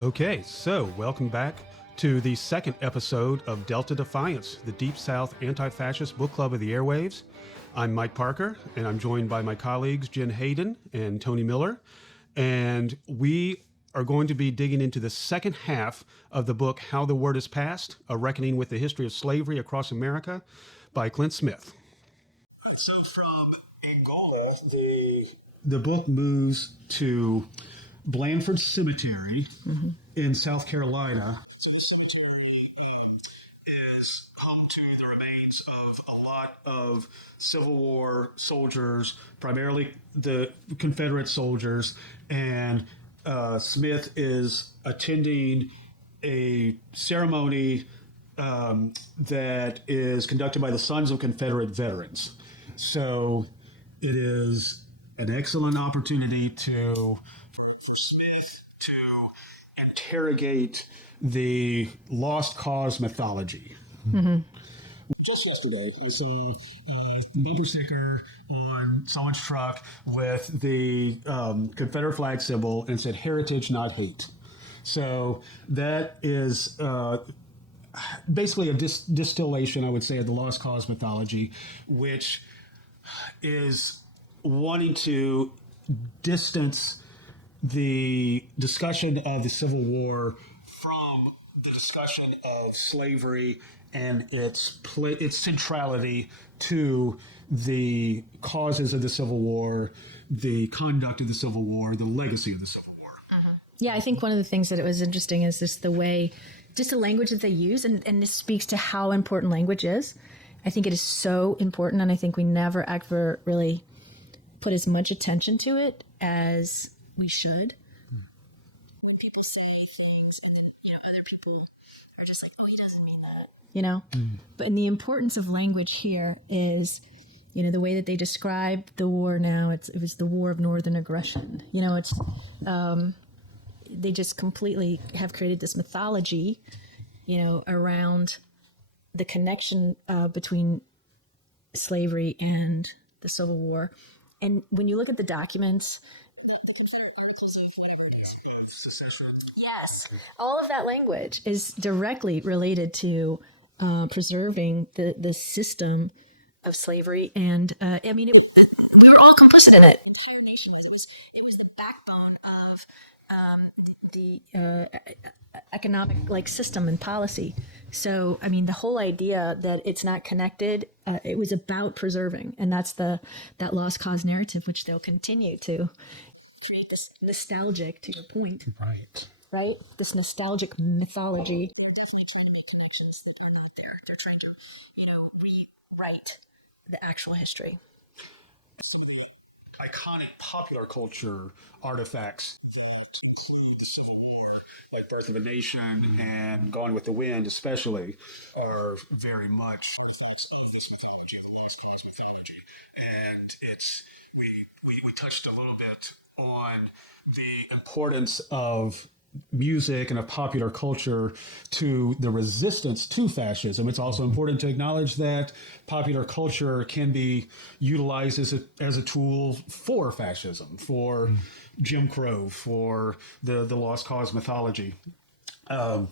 Okay, so welcome back to the second episode of Delta Defiance, the Deep South Anti-Fascist Book Club of the Airwaves. I'm Mike Parker, and I'm joined by my colleagues Jen Hayden and Tony Miller. And we are going to be digging into the second half of the book, How the Word Is Passed, A Reckoning with the History of Slavery Across America by Clint Smith. So from Angola, the book moves to Blandford Cemetery in South Carolina. Is home to the remains of a lot of Civil War soldiers, primarily the Confederate soldiers, and Smith is attending a ceremony that is conducted by the Sons of Confederate Veterans. So it is an excellent opportunity for Smith to interrogate the lost cause mythology. Mm-hmm. Just yesterday, I saw a bumper sticker on someone's truck with the Confederate flag symbol and it said "Heritage, not hate." So that is basically a distillation, I would say, of the lost cause mythology, which is wanting to distance the discussion of the Civil War from the discussion of slavery and its centrality to the causes of the Civil War, the conduct of the Civil War, the legacy of the Civil War. Uh-huh. Yeah, I think one of the things that was interesting is the language that they use, and this speaks to how important language is. I think it is so important, and I think we never ever really put as much attention to it as we should. People say things, and then, other people are just like, "Oh, he doesn't mean that," But the importance of language here is, the way that they describe the war now. It was the war of northern aggression. They just completely have created this mythology, around the connection between slavery and the Civil War. And when you look at the documents, yes, all of that language is directly related to preserving the system of slavery. And we were all complicit in it. It was the backbone of the economic system and policy. So, the whole idea that it's not connected, it was about preserving, and that's that lost cause narrative, which they'll continue to create this nostalgic, to your point. Right? This nostalgic mythology. Trying to make connections that are not there. They're trying to, rewrite the actual history. Iconic popular culture artifacts like Birth of a Nation and Gone with the Wind especially are very much and we touched a little bit on the importance of music and of popular culture to the resistance to fascism. It's also important to acknowledge that popular culture can be utilized as a tool for fascism, for Jim Crow, for the lost cause mythology. Are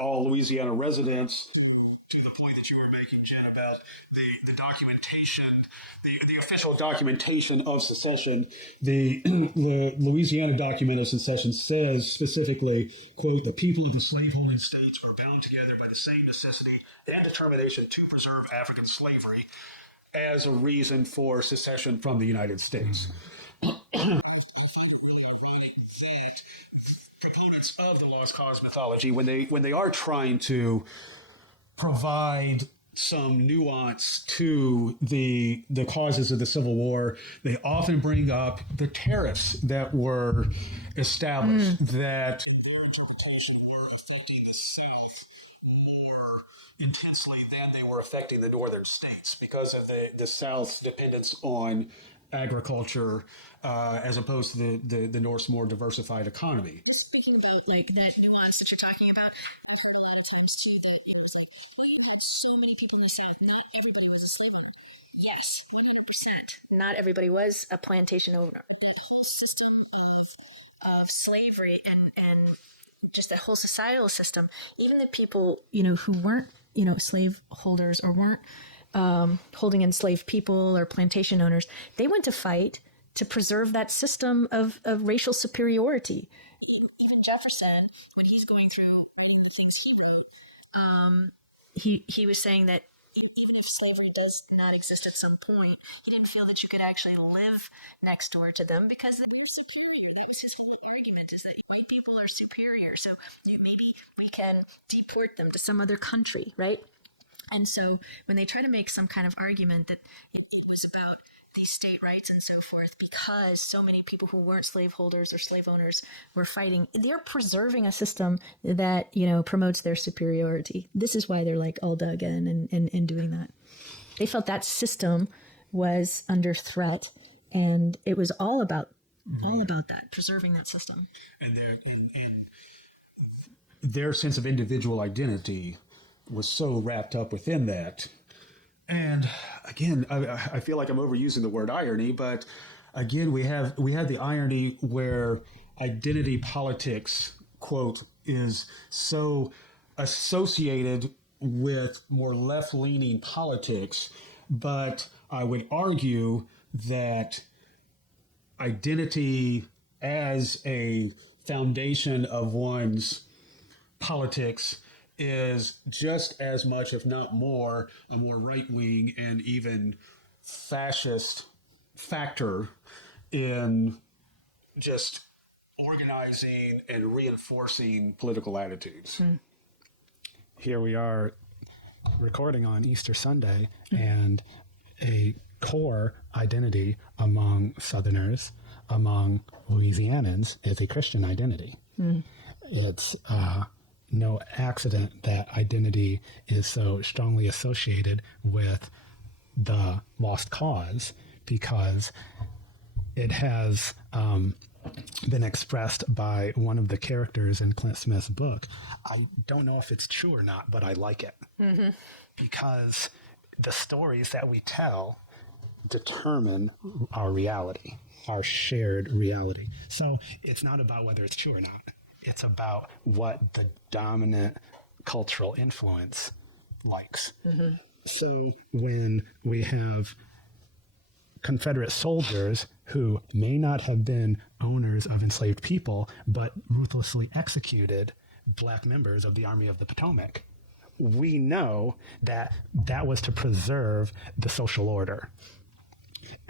all Louisiana residents, to the point that you were making, Jen, about the documentation, the official documentation of secession, the Louisiana document of secession says specifically, quote, "The people of the slaveholding states are bound together by the same necessity and determination to preserve African slavery as a reason for secession from the United States." Proponents of the lost cause mythology, when they are trying to provide some nuance to the causes of the Civil War, they often bring up the tariffs that were established that were affecting the South more intensely than they were affecting the northern states because of the South's dependence on agriculture as opposed to the North's more diversified economy. Speaking about that nuance that you're talking about, there's a lot of times too that it was so many people in the South, not everybody was a slave owner. Yes, 100%. Not everybody was a plantation owner. The whole system of slavery and just that whole societal system, even the people, who weren't, slave holders or weren't holding enslaved people or plantation owners, they went to fight to preserve that system of racial superiority. Even Jefferson, when he's going through the things he was saying that even if slavery does not exist at some point, he didn't feel that you could actually live next door to them because they're superior. That was his whole argument, is that white people are superior, so maybe we can deport them to some other country, right? And so when they try to make some kind of argument that it was about these state rights and so forth, because so many people who weren't slaveholders or slave owners were fighting, they're preserving a system that, promotes their superiority. This is why they're like all dug in and doing that. They felt that system was under threat, and it was all about that, preserving that system. And their sense of individual identity was so wrapped up within that. And again, I feel like I'm overusing the word irony, but again, we have the irony where identity politics, quote, is so associated with more left-leaning politics. But I would argue that identity as a foundation of one's politics is just as much, if not more, a more right-wing and even fascist factor in just organizing and reinforcing political attitudes. Here we are recording on Easter Sunday, and a core identity among Southerners, among Louisianans, is a Christian identity. It's no accident that identity is so strongly associated with the lost cause, because it has been expressed by one of the characters in Clint Smith's book. I don't know if it's true or not, but I like it. Because the stories that we tell determine our reality, our shared reality. So it's not about whether it's true or not. It's about what the dominant cultural influence likes. So when we have Confederate soldiers who may not have been owners of enslaved people, but ruthlessly executed black members of the Army of the Potomac, we know that that was to preserve the social order.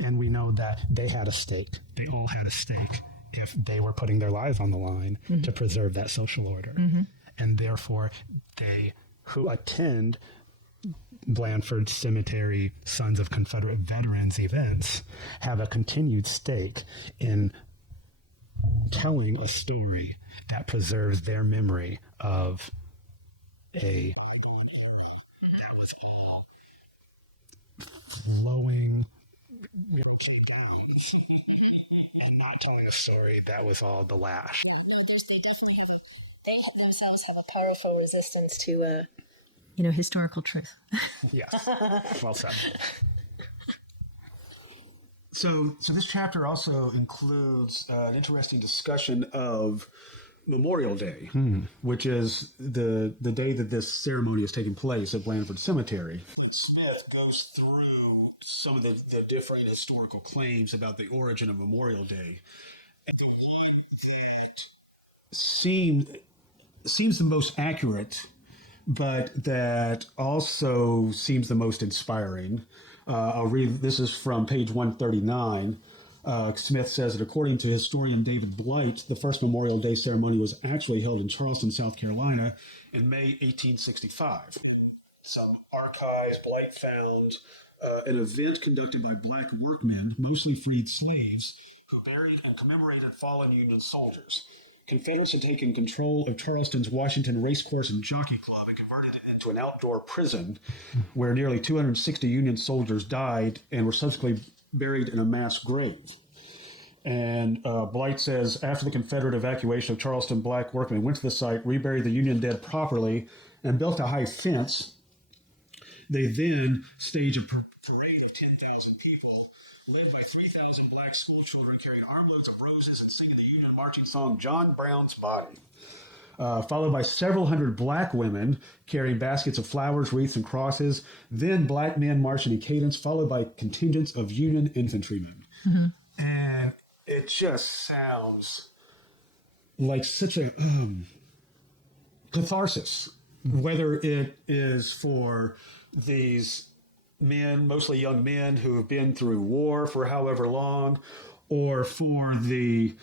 And we know that they had a stake. They all had a stake if they were putting their lives on the line to preserve that social order. And therefore, they who attend Blandford Cemetery Sons of Confederate Veterans events have a continued stake in telling a story that preserves their memory of a flowing and not telling a story that was all the lash. They themselves have a powerful resistance to, historical truth. Yes, well said. So this chapter also includes an interesting discussion of Memorial Day, which is the day that this ceremony is taking place at Blandford Cemetery. Smith goes through some of the different historical claims about the origin of Memorial Day, and that seems the most accurate, but that also seems the most inspiring. I'll read, this is from page 139. Smith says that according to historian David Blight, the first Memorial Day ceremony was actually held in Charleston, South Carolina in May 1865. Some archives, Blight found an event conducted by black workmen, mostly freed slaves, who buried and commemorated fallen Union soldiers. Confederates had taken control of Charleston's Washington Racecourse and Jockey Club and converted it into an outdoor prison where nearly 260 Union soldiers died and were subsequently buried in a mass grave. And Blight says, after the Confederate evacuation of Charleston, black workmen went to the site, reburied the Union dead properly, and built a high fence. They then staged a parade of 10,000 people, led by 3,000 black black school children carrying armloads of roses and singing the Union marching song John Brown's Body. Followed by several hundred black women carrying baskets of flowers, wreaths, and crosses. Then black men marching in cadence, followed by contingents of Union infantrymen. And it just sounds like such a catharsis, whether it is for these men, mostly young men who have been through war for however long, or for the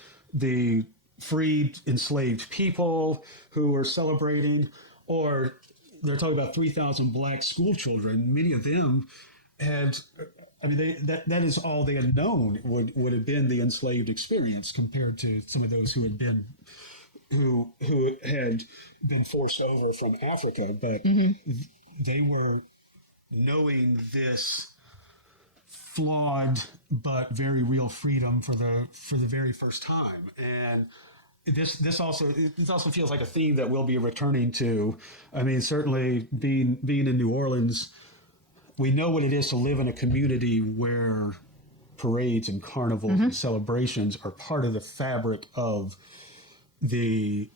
freed enslaved people who are celebrating, or they're talking about 3,000 black school children. Many of them had, I mean, that is all they had known would have been the enslaved experience compared to some of those who had been forced over from Africa, but they were knowing this flawed but very real freedom for the very first time. And this also feels like a theme that we'll be returning to. I mean, certainly being in New Orleans, we know what it is to live in a community where parades and carnivals and celebrations are part of the fabric of the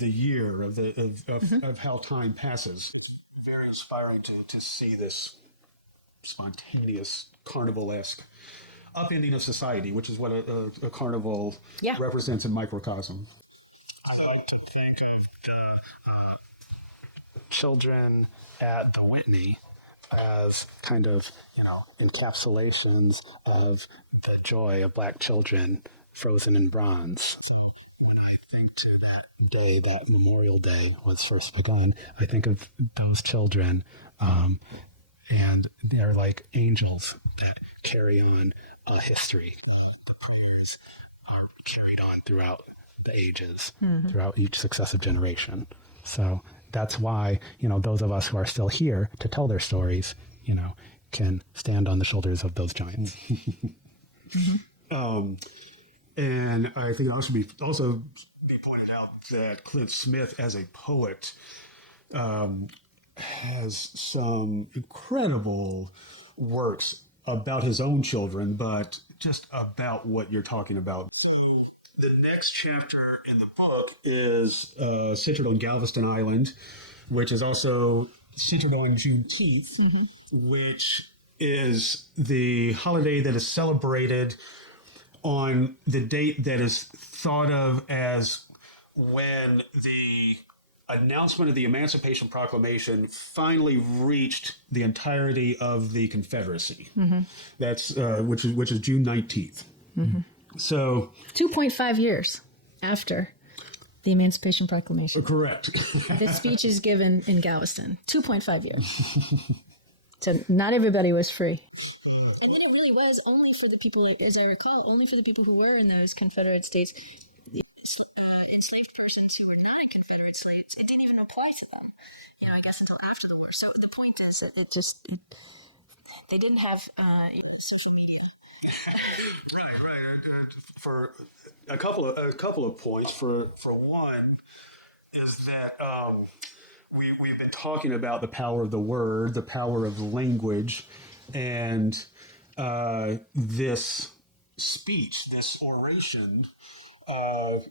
year of how time passes. It's very inspiring to see this spontaneous carnival-esque upending of society, which is what a carnival represents in microcosm. I like to think of the children at the Whitney as kind of, encapsulations of the joy of black children frozen in bronze. When I think to that day, that Memorial Day was first begun, I think of those children, and they're like angels that carry on a history. The prayers are carried on throughout the ages, throughout each successive generation. So that's why, those of us who are still here to tell their stories, can stand on the shoulders of those giants. And I think it also be pointed out that Clint Smith, as a poet, has some incredible works about his own children, but just about what you're talking about. The next chapter in the book is centered on Galveston Island, which is also centered on Juneteenth, which is the holiday that is celebrated on the date that is thought of as when the announcement of the Emancipation Proclamation finally reached the entirety of the Confederacy. That's which is June 19th. So 2.5 years after the Emancipation Proclamation. correct. This speech is given in Galveston. 2.5 years. So not everybody was free. And then it really was only for the people, as I recall, only for the people who were in those Confederate states. Enslaved persons who were not Confederate slaves, it didn't even apply to them, I guess until after the war. So the point is that they didn't have social media. For a couple of points. For one, is that we've been talking about the power of the word, the power of language, and this speech, this oration, was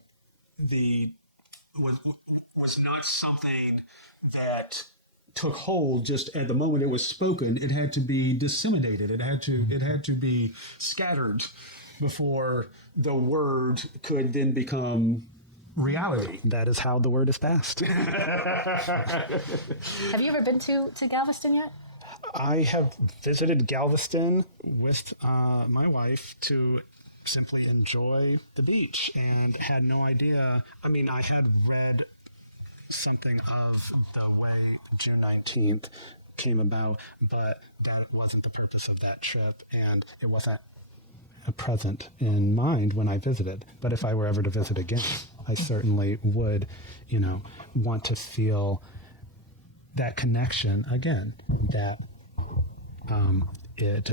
not something that took hold just at the moment it was spoken. It had to be disseminated. It had to be scattered before the word could then become reality. That is how the word is passed. Have you ever been to Galveston yet? I have visited Galveston with my wife to simply enjoy the beach and had no idea. I mean, I had read something of the way June 19th came about, but that wasn't the purpose of that trip, and it wasn't present in mind when I visited. But if I were ever to visit again, I certainly would, want to feel that connection again, that it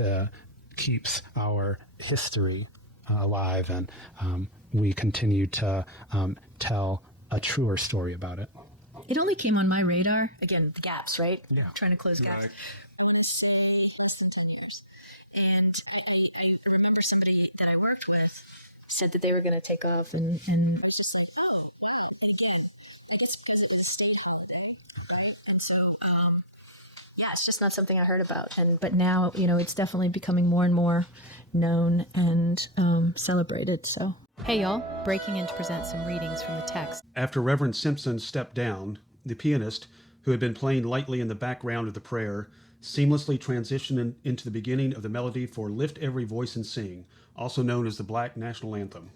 keeps our history alive, and we continue to tell a truer story about it. It only came on my radar. Again, the gaps, right? Yeah. Trying to close gaps. Right. And I remember somebody said that they were going to take off, and it's just like, wow, it's because of his style. And so, yeah, it's just not something I heard about. But now, it's definitely becoming more and more known and celebrated. So, hey, y'all, breaking in to present some readings from the text. After Reverend Simpson stepped down, the pianist, who had been playing lightly in the background of the prayer, seamlessly transitioned into the beginning of the melody for Lift Every Voice and Sing, also known as the Black National Anthem.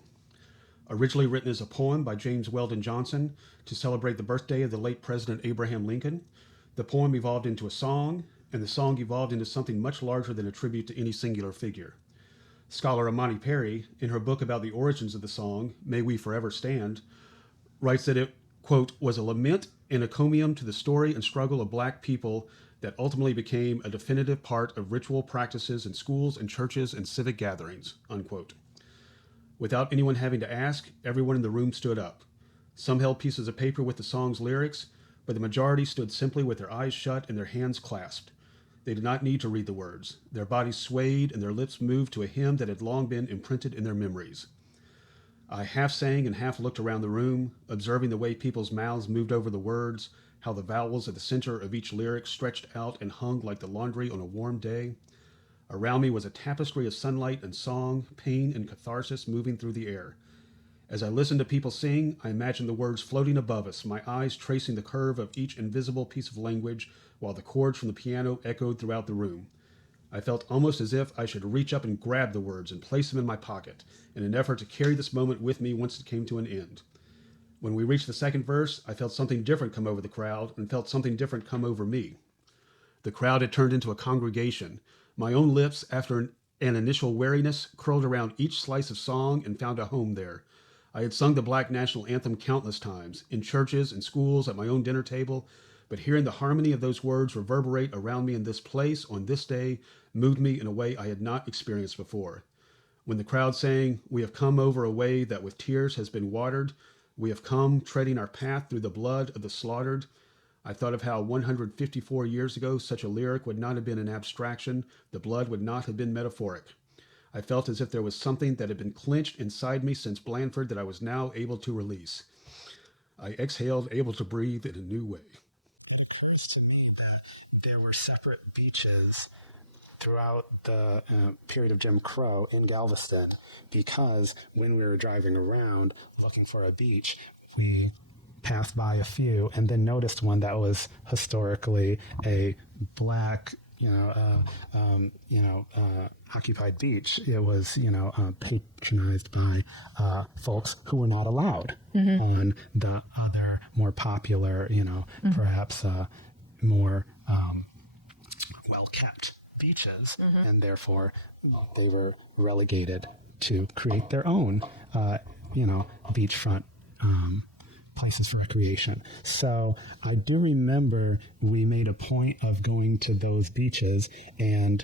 Originally written as a poem by James Weldon Johnson to celebrate the birthday of the late President Abraham Lincoln, the poem evolved into a song, and the song evolved into something much larger than a tribute to any singular figure. Scholar Amani Perry, in her book about the origins of the song, May We Forever Stand, writes that it, quote, was a lament and encomium to the story and struggle of Black people that ultimately became a definitive part of ritual practices in schools and churches and civic gatherings, unquote. Without anyone having to ask, everyone in the room stood up. Some held pieces of paper with the song's lyrics, but the majority stood simply with their eyes shut and their hands clasped. They did not need to read the words. Their bodies swayed and their lips moved to a hymn that had long been imprinted in their memories. I half sang and half looked around the room, observing the way people's mouths moved over the words, how the vowels at the center of each lyric stretched out and hung like the laundry on a warm day. Around me was a tapestry of sunlight and song, pain and catharsis moving through the air. As I listened to people sing, I imagined the words floating above us, my eyes tracing the curve of each invisible piece of language while the chords from the piano echoed throughout the room. I felt almost as if I should reach up and grab the words and place them in my pocket in an effort to carry this moment with me once it came to an end. When we reached the second verse, I felt something different come over the crowd and felt something different come over me. The crowd had turned into a congregation. My own lips, after an initial wariness, curled around each slice of song and found a home there. I had sung the Black National Anthem countless times, in churches and schools, at my own dinner table, but hearing the harmony of those words reverberate around me in this place on this day moved me in a way I had not experienced before. When the crowd sang, "We have come over a way that with tears has been watered, we have come treading our path through the blood of the slaughtered," I thought of how 154 years ago such a lyric would not have been an abstraction, the blood would not have been metaphoric. I felt as if there was something that had been clenched inside me since Blandford that I was now able to release. I exhaled, able to breathe in a new way. There were separate beaches throughout the period of Jim Crow in Galveston because when we were driving around looking for a beach, we passed by a few and then noticed one that was historically a Black occupied beach. It was, patronized by folks who were not allowed on the other more popular, perhaps more well-kept beaches, and therefore they were relegated to create their own, beachfront places for recreation. So I do remember we made a point of going to those beaches, and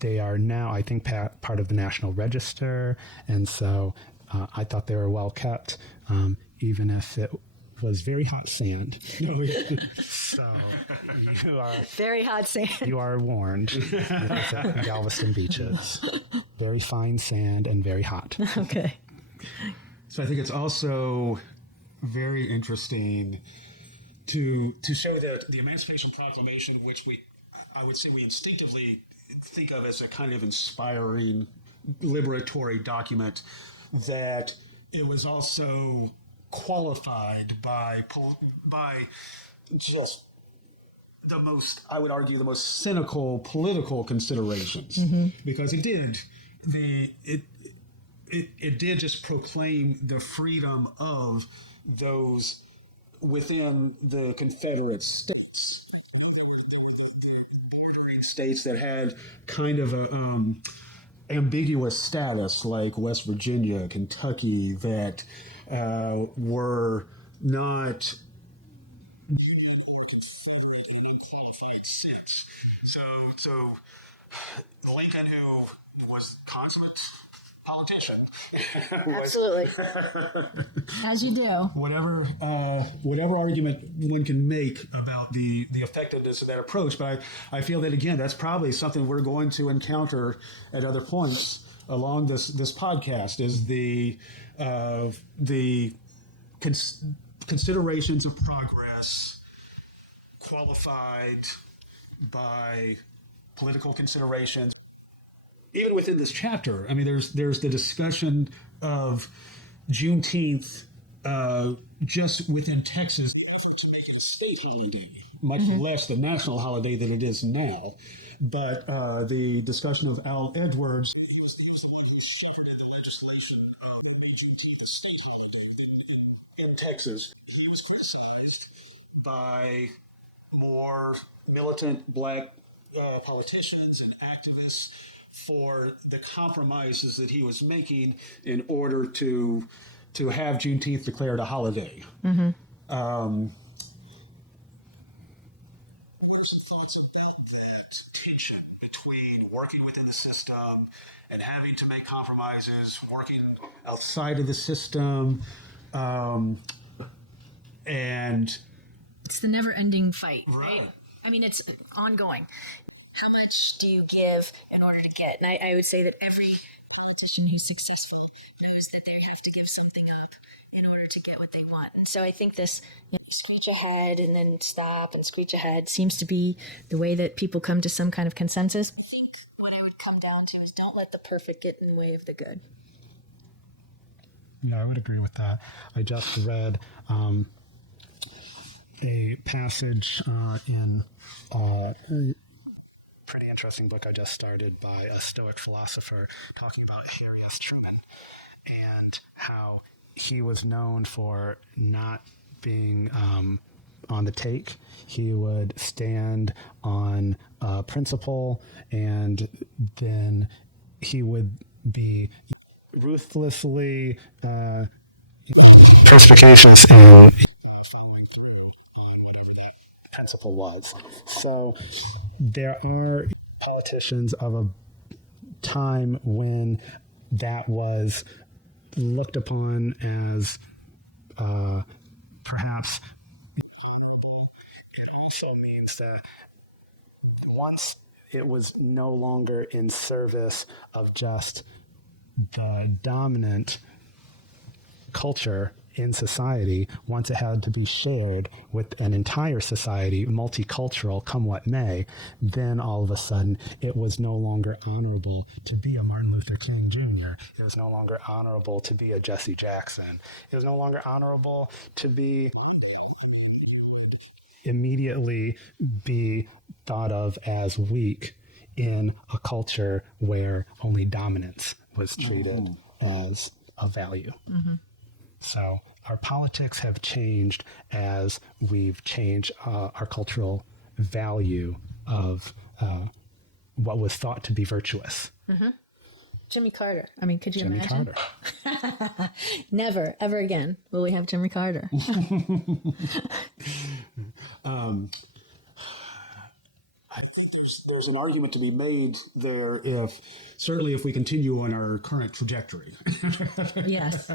they are now, I think, part of the National Register, and so I thought they were well kept, even if it was very hot sand. So you are very hot sand. You are warned. It's at Galveston beaches. Very fine sand and very hot. Okay. So I think it's also very interesting to show that the Emancipation Proclamation, which I would say we instinctively think of as a kind of inspiring liberatory document, that it was also qualified by just the most, I would argue, the most cynical political considerations, because it did just proclaim the freedom of those within the Confederate states. States that had kind of a ambiguous status, like West Virginia, Kentucky, that were not in an unqualified sense. So Lincoln, who was consummate politician, Absolutely. As you do. Whatever argument one can make about the effectiveness of that approach, but I feel that, again, that's probably something we're going to encounter at other points along this podcast is the considerations of progress qualified by political considerations. Even within this chapter, I mean, there's the discussion of Juneteenth just within Texas, state holiday, much less the national holiday that it is now. But the discussion of Al Edwards in Texas was criticized by more militant black politicians and activists for the compromises that he was making in order to have Juneteenth declared a holiday. Thoughts about that tension between working within the system and having to make compromises, working outside of the system, and It's the never-ending fight, right? I mean, it's ongoing. How much do you give in order to get? And I would say that every politician who's successful knows that they have to give something up in order to get what they want. And so I think this screech ahead and then stop and screech ahead seems to be the way that people come to some kind of consensus. I think what I would come down to is don't let the perfect get in the way of the good. Yeah, I would agree with that. I just read a passage in a pretty interesting book I just started by a Stoic philosopher talking about Harry S. Truman and how he was known for not being on the take. He would stand on principle, and then he would be ruthlessly perspicacious in following through on whatever that principle was. So there are politicians of a time when that was looked upon as perhaps it also means that once it was no longer in service of just the dominant culture in society, once it had to be shared with an entire society, multicultural, come what may, then all of a sudden it was no longer honorable to be a Martin Luther King Jr. It was no longer honorable to be a Jesse Jackson. It was no longer honorable to be immediately be thought of as weak in a culture where only dominance was treated as a value. So our politics have changed as we've changed our cultural value of what was thought to be virtuous. Jimmy Carter. I mean, could you Jimmy imagine? Carter. Never, ever again will we have Jimmy Carter. there's an argument to be made there certainly if we continue on our current trajectory. Yes.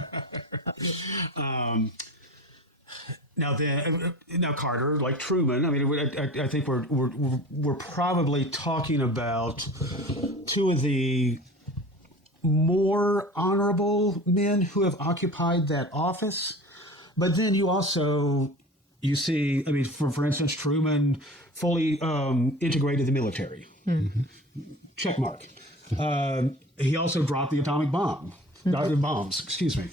Now Carter, like Truman, I mean, I think we're probably talking about two of the more honorable men who have occupied that office. But then you see, I mean, for instance, Truman fully integrated the military. Check mark. He also dropped the atomic bomb. Bombs, excuse me.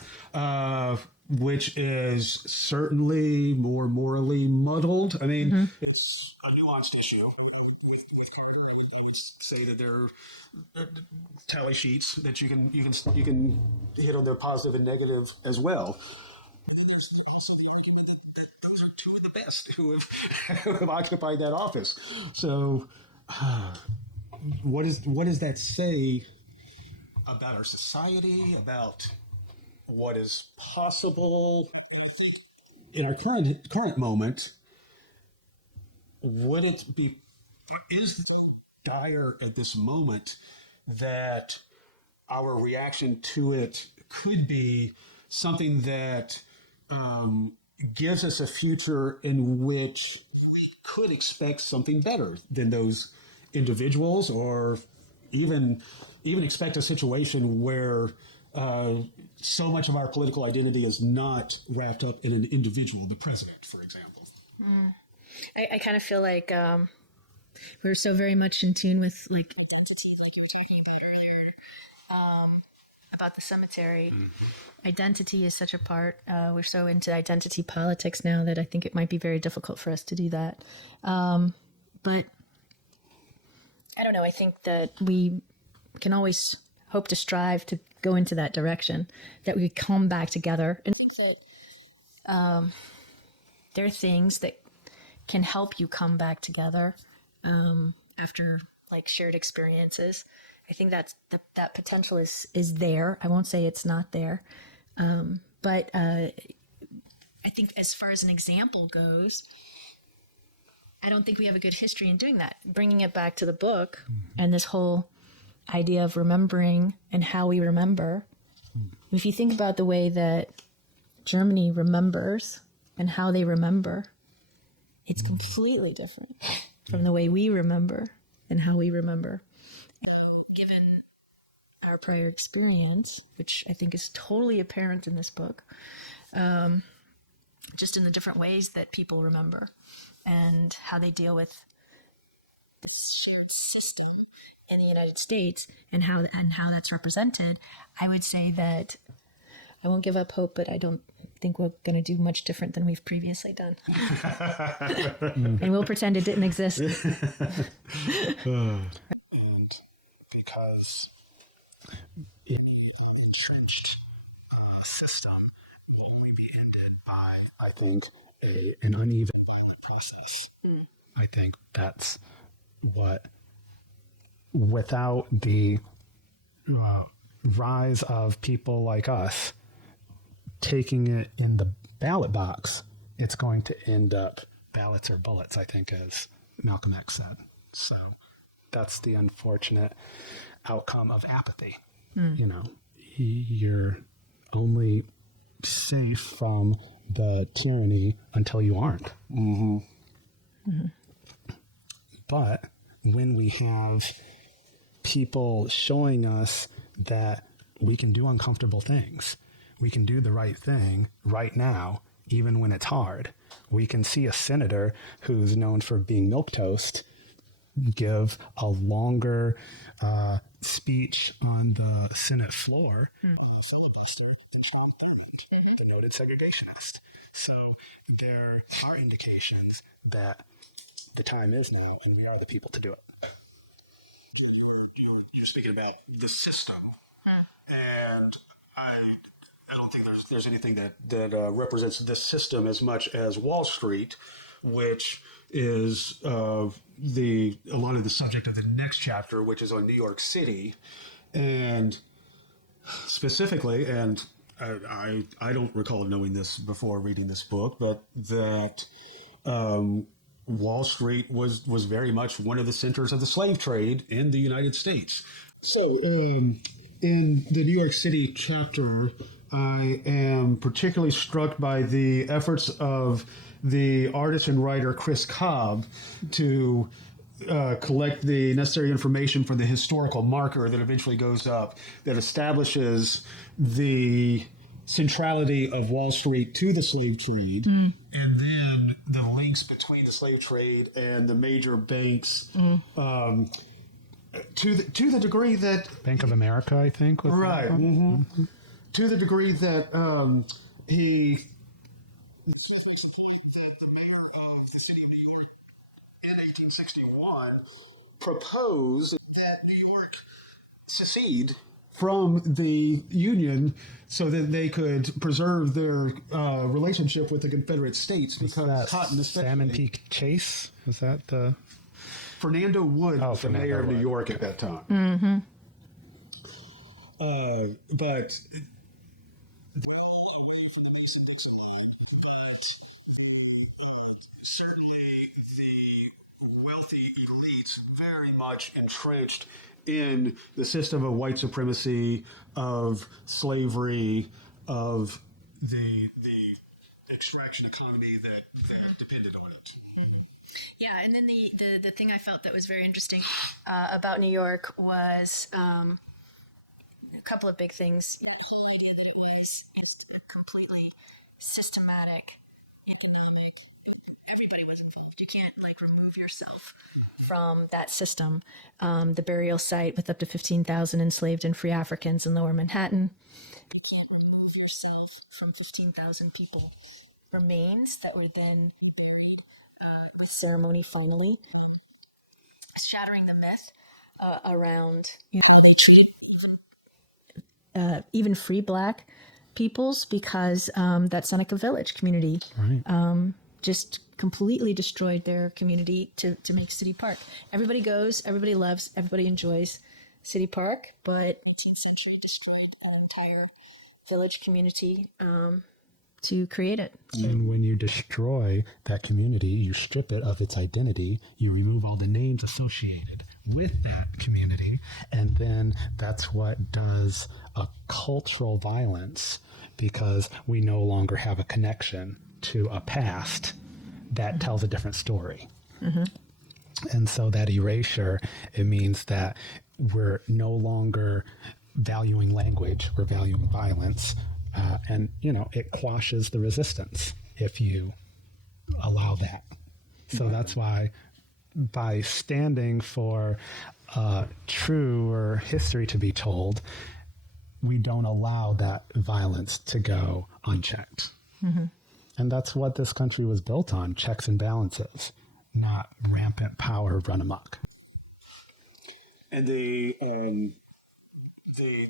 Which is certainly more morally muddled. I mean, it's a nuanced issue. Say that there are tally sheets that you can hit on their positive and negative as well. Those are two of the best who have occupied that office. So, what does that say about our society, about what is possible in our current moment? Would it be is dire at this moment that our reaction to it could be something that gives us a future in which we could expect something better than those individuals, or even even expect a situation where so much of our political identity is not wrapped up in an individual, the president, for example. I kind of feel like we're so very much in tune with like identity, like you were talking about earlier, about the cemetery. Identity is such a part. We're so into identity politics now that I think it might be very difficult for us to do that. But I don't know. I think that we can always hope to strive to go into that direction, that we come back together. And there are things that can help you come back together after like shared experiences. I think that potential is there. I won't say it's not there, but I think as far as an example goes, I don't think we have a good history in doing that. Bringing it back to the book and this whole idea of remembering and how we remember. If you think about the way that Germany remembers and how they remember, it's completely different from the way we remember and how we remember. And given our prior experience, which I think is totally apparent in this book, just in the different ways that people remember and how they deal with this shared system in the United States and how that's represented, I would say that I won't give up hope, but I don't think we're going to do much different than we've previously done. And we'll pretend it didn't exist. And because it entrenched system will only be ended by, I think, an uneven process. I think that's what, without the rise of people like us taking it in the ballot box, it's going to end up ballots or bullets, I think, as Malcolm X said. So that's the unfortunate outcome of apathy. You know, you're only safe from the tyranny until you aren't. But when we have people showing us that we can do uncomfortable things, we can do the right thing right now, even when it's hard. We can see a senator who's known for being milquetoast give a longer speech on the Senate floor. The noted segregationist. So there are indications that the time is now, and we are the people to do it. You're speaking about the system, and I don't think there's anything that represents this system as much as Wall Street, which is a lot of the subject of the next chapter, which is on New York City, and specifically, and I don't recall knowing this before reading this book, but that Wall Street was very much one of the centers of the slave trade in the United States. So in the New York City chapter, I am particularly struck by the efforts of the artist and writer Chris Cobb to collect the necessary information for the historical marker that eventually goes up that establishes the centrality of Wall Street to the slave trade, and then the links between the slave trade and the major banks, to the degree that Bank of America, I think, was right, to the degree that he. The mayor of the city of New York in 1861 proposed that New York secede from the Union so that they could preserve their relationship with the Confederate States, because cotton, especially. Salmon Peak Chase? Was that the... Fernando Wood was the mayor of New York at that time. But certainly the wealthy elites very much entrenched in the system of white supremacy, of slavery, of the extraction economy that depended on it. Yeah, and then the thing I felt that was very interesting about New York was couple of big things. It's completely systematic. Everybody was involved. You can't remove yourself from that system. The burial site with up to 15,000 enslaved and free Africans in Lower Manhattan. You can't remove yourself from 15,000 people. Remains that were then ceremony finally shattering the myth around even free black peoples, because that Seneca Village community just completely destroyed their community to make City Park. Everybody goes, everybody loves, everybody enjoys City Park, but essentially destroyed an entire village community to create it. And when you destroy that community, you strip it of its identity, you remove all the names associated with that community, and then that's what does a cultural violence, because we no longer have a connection to a past that tells a different story. And so that erasure, it means that we're no longer valuing language, we're valuing violence. And, it quashes the resistance if you allow that. So that's why by standing for truer history to be told, we don't allow that violence to go unchecked. And that's what this country was built on, checks and balances, not rampant power run amok. And the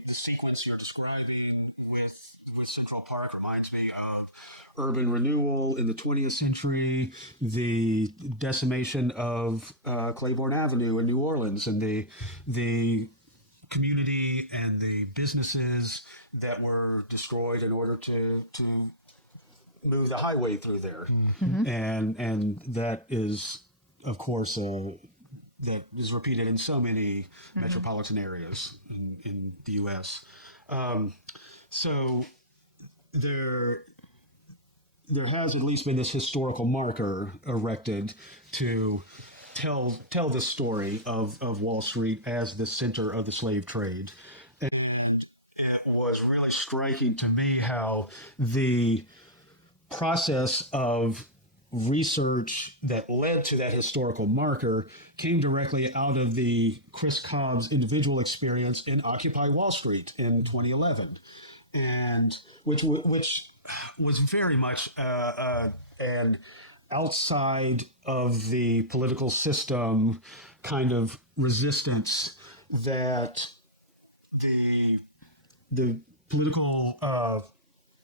sequence you're describing with Central Park reminds me of urban renewal in the 20th century, the decimation of Claiborne Avenue in New Orleans, and the community and the businesses that were destroyed in order to move the highway through there. And that is, of course, that is repeated in so many metropolitan areas in the U.S. So there has at least been this historical marker erected to tell the story of Wall Street as the center of the slave trade. And it was really striking to me how the process of research that led to that historical marker came directly out of the Chris Cobb's individual experience in Occupy Wall Street in 2011, and which was very much an outside of the political system kind of resistance that the political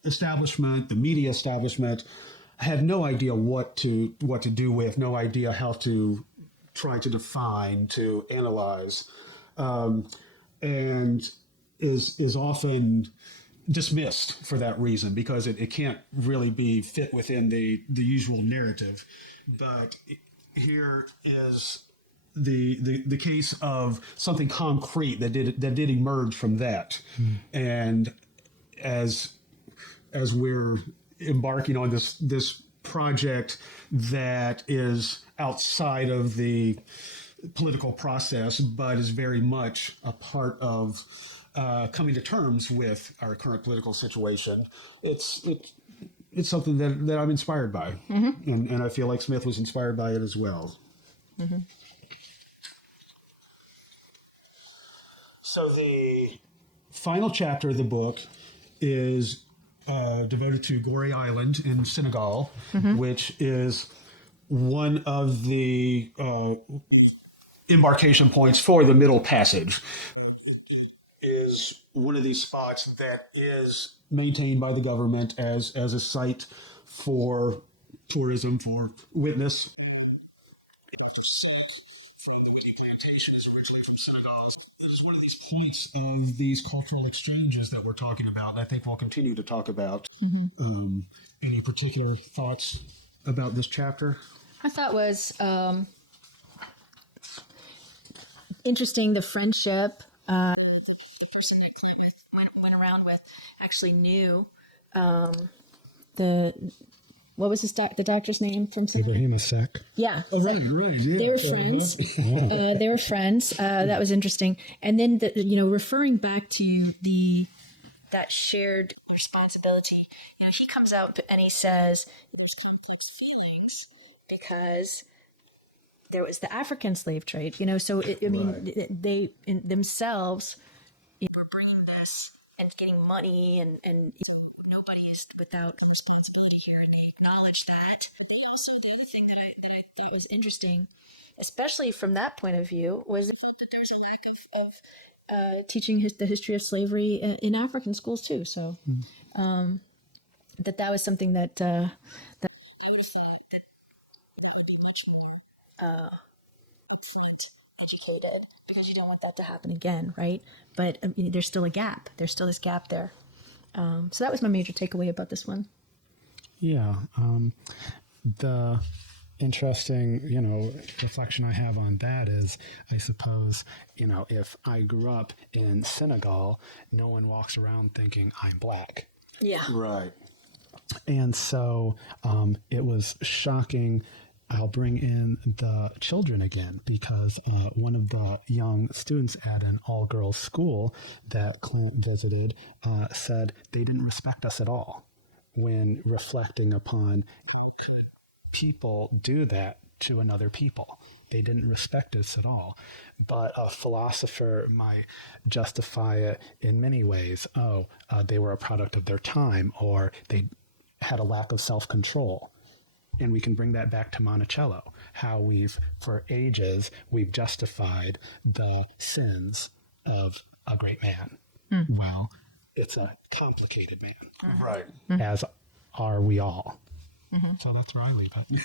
establishment, the media establishment, had no idea what to do with, no idea how to try to define, to analyze, and is often dismissed for that reason, because it can't really be fit within the usual narrative. But here is the case of something concrete that did emerge from that, and as we're embarking on this project that is outside of the political process, but is very much a part of coming to terms with our current political situation. It's something that I'm inspired by, and I feel like Smith was inspired by it as well. So the final chapter of the book is devoted to Gorée Island in Senegal, which is one of the embarkation points for the Middle Passage. Is one of these spots that is maintained by the government as a site for tourism, for witness. Plantation is originally from Senegal. This is one of these points of these cultural exchanges that we're talking about, and I think we'll continue to talk about. Any particular thoughts about this chapter? I thought was interesting, the friendship. The person that Clint went around with actually knew the what was the doctor's name from somewhere? Ibrahim Sek. Yeah. Oh, right. Yeah. They were friends. They were friends. That was interesting. And then, referring back to that shared responsibility, he comes out and he says, there's complex feelings because there was the African slave trade, so they in themselves were bringing this and getting money and nobody is without responsibility here. And they acknowledge that. Also, the other thing that I thought was interesting, especially from that point of view, was that there's a lack of teaching the history of slavery in African schools too. So that was something that would be much more educated, because you don't want that to happen again, right? But there's still a gap. There's still this gap there. So that was my major takeaway about this one. Yeah. The interesting, reflection I have on that is, I suppose, if I grew up in Senegal, no one walks around thinking I'm black. Yeah. Right. And so it was shocking. I'll bring in the children again, because one of the young students at an all-girls school that Clint visited said they didn't respect us at all, when reflecting upon people do that to another people. They didn't respect us at all. But a philosopher might justify it in many ways. They were a product of their time, or they had a lack of self-control. And we can bring that back to Monticello, how for ages, we've justified the sins of a great man. Well, it's a complicated man. Right. As are we all. So that's where I leave it.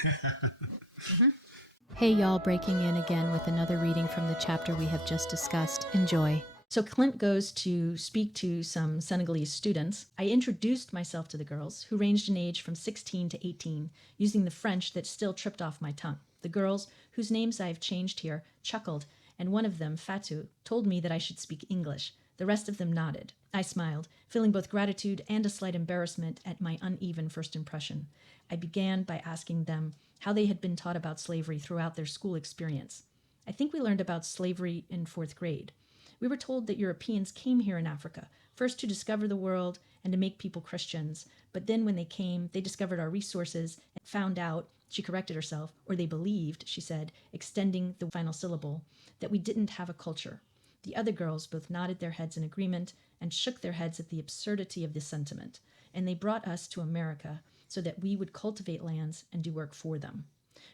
Hey, y'all, breaking in again with another reading from the chapter we have just discussed. Enjoy. So Clint goes to speak to some Senegalese students. I introduced myself to the girls, who ranged in age from 16 to 18, using the French that still tripped off my tongue. The girls, whose names I have changed here, chuckled, and one of them, Fatou, told me that I should speak English. The rest of them nodded. I smiled, feeling both gratitude and a slight embarrassment at my uneven first impression. I began by asking them how they had been taught about slavery throughout their school experience. I think we learned about slavery in 4th grade. We were told that Europeans came here in Africa, first to discover the world and to make people Christians. But then when they came, they discovered our resources and found out, she corrected herself, or they believed, she said, extending the final syllable, that we didn't have a culture. The other girls both nodded their heads in agreement and shook their heads at the absurdity of this sentiment. And they brought us to America so that we would cultivate lands and do work for them.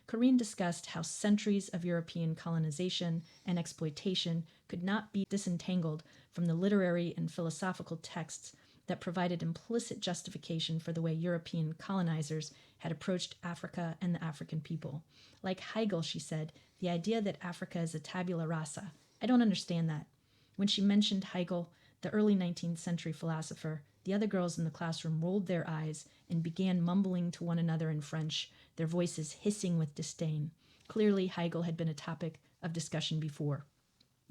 Corinne discussed how centuries of European colonization and exploitation could not be disentangled from the literary and philosophical texts that provided implicit justification for the way European colonizers had approached Africa and the African people. Like Hegel, she said, the idea that Africa is a tabula rasa. I don't understand that. When she mentioned Hegel, the early 19th century philosopher, the other girls in the classroom rolled their eyes and began mumbling to one another in French, their voices hissing with disdain. Clearly, Hegel had been a topic of discussion before.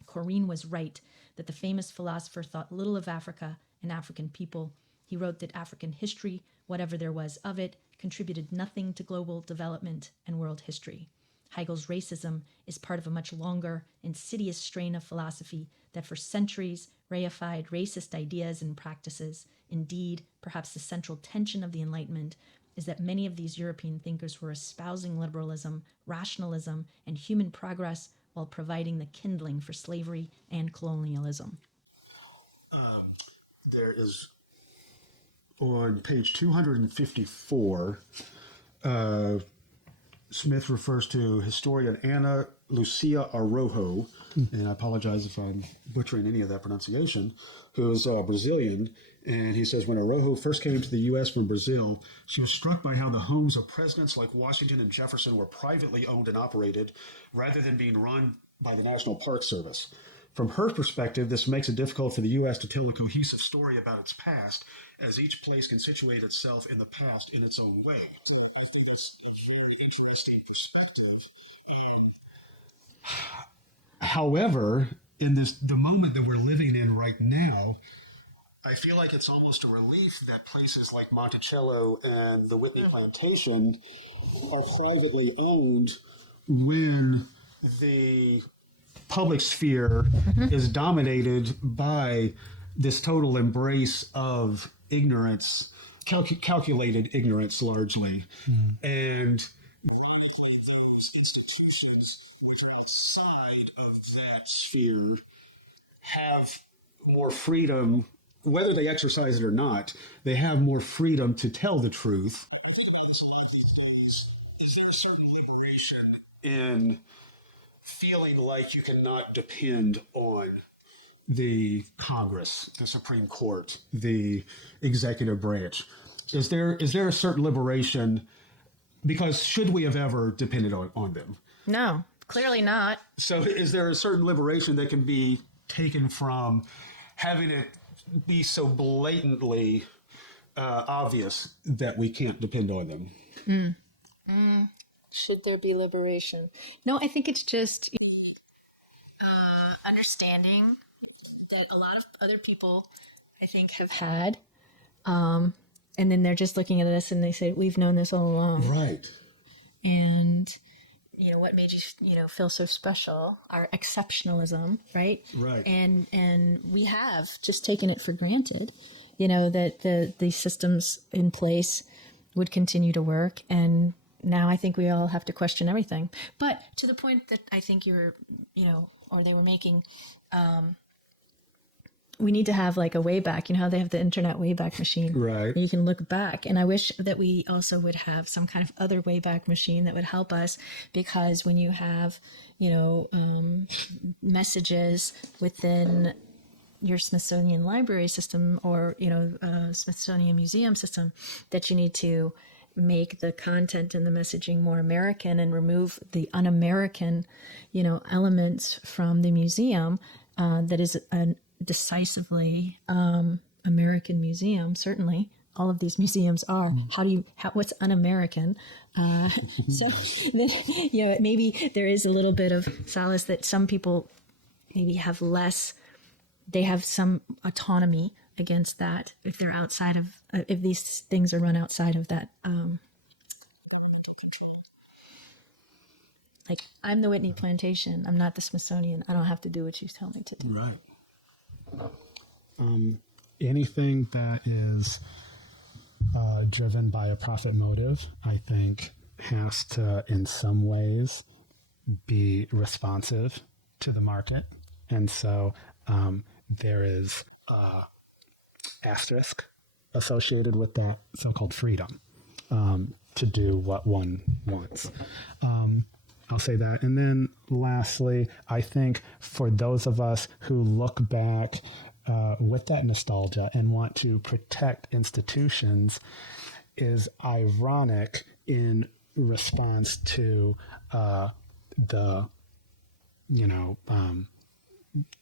Corinne was right that the famous philosopher thought little of Africa and African people. He wrote that African history, whatever there was of it, contributed nothing to global development and world history. Hegel's racism is part of a much longer, insidious strain of philosophy that for centuries reified racist ideas and practices. Indeed, perhaps the central tension of the Enlightenment is that many of these European thinkers were espousing liberalism, rationalism, and human progress while providing the kindling for slavery and colonialism. There is, on page 254, Smith refers to historian Ana Lucia Araujo, and I apologize if I'm butchering any of that pronunciation, who is Brazilian. And he says, when Araujo first came to the U.S. from Brazil, she was struck by how the homes of presidents like Washington and Jefferson were privately owned and operated rather than being run by the National Park Service. From her perspective, this makes it difficult for the U.S. to tell a cohesive story about its past, as each place can situate itself in the past in its own way. However, in the moment that we're living in right now, I feel like it's almost a relief that places like Monticello and the Whitney Plantation are privately owned when the public sphere is dominated by this total embrace of ignorance, calculated ignorance largely. And these institutions which are outside of that sphere have more freedom, whether they exercise it or not, they have more freedom to tell the truth. Is there a certain liberation in feeling like you cannot depend on the Congress, the Supreme Court, the executive branch? Is there a certain liberation? Because should we have ever depended on them? No, clearly not. So is there a certain liberation that can be taken from having it be so blatantly obvious that we can't depend on them? Should there be liberation? No, I think it's just understanding that a lot of other people, I think, have had. And then they're just looking at us and they say, we've known this all along. Right. And, what made you, feel so special? Our exceptionalism, right? Right. And we have just taken it for granted, that the systems in place would continue to work. And now I think we all have to question everything. But to the point that I think you were, or they were making, we need to have like a Wayback. You know how they have the internet Wayback machine? Right. Where you can look back. And I wish that we also would have some kind of other Wayback machine that would help us, because when you have, messages within your Smithsonian library system or, Smithsonian museum system, that you need to make the content and the messaging more American and remove the un-American, elements from the museum, that is a decisively American museum. Certainly all of these museums are. What's un-American? So maybe there is a little bit of solace that some people maybe have less, they have some autonomy against that if they're outside of, if these things are run outside of that. Like, I'm the Whitney Plantation. I'm not the Smithsonian. I don't have to do what you tell me to do. Right. Anything that is driven by a profit motive, I think, has to, in some ways, be responsive to the market. And so there is asterisk associated with that so-called freedom to do what one wants. I'll say that. And then lastly, I think for those of us who look back with that nostalgia and want to protect institutions, is ironic in response to the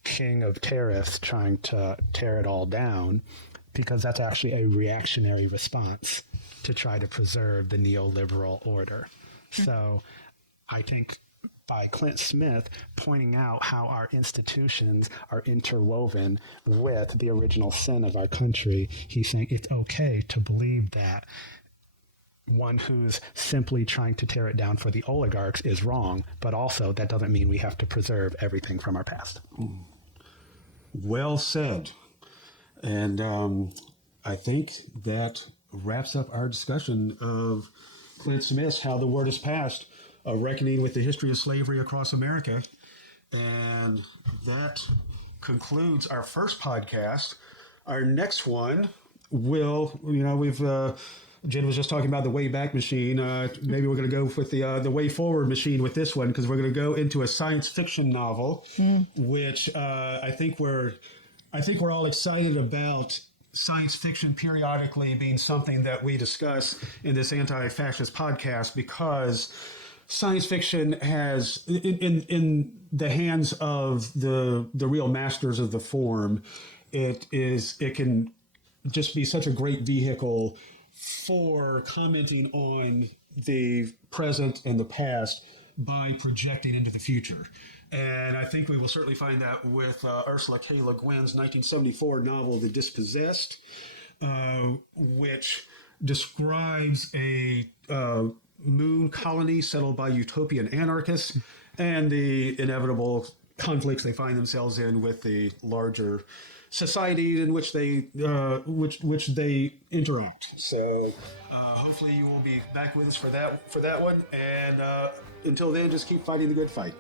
king of terrorists trying to tear it all down, because that's actually a reactionary response to try to preserve the neoliberal order. So I think by Clint Smith pointing out how our institutions are interwoven with the original sin of our country, he's saying it's okay to believe that one who's simply trying to tear it down for the oligarchs is wrong, but also that doesn't mean we have to preserve everything from our past. Well said. And I think that wraps up our discussion of Clint Smith's How the Word Is Passed, a reckoning with the history of slavery across America. And that concludes our first podcast. Our next one will, Jen was just talking about the Wayback Machine. Maybe we're going to go with the Way Forward Machine with this one, because we're going to go into a science fiction novel, which I think we're all excited about. Science fiction periodically being something that we discuss in this anti-fascist podcast, because science fiction has, in the hands of the real masters of the form, it can just be such a great vehicle for commenting on the present and the past by projecting into the future. And I think we will certainly find that with Ursula K. Le Guin's 1974 novel, The Dispossessed, which describes a moon colony settled by utopian anarchists and the inevitable conflicts they find themselves in with the larger society in which they which they interact. So hopefully you will be back with us for that one. And until then, just keep fighting the good fight.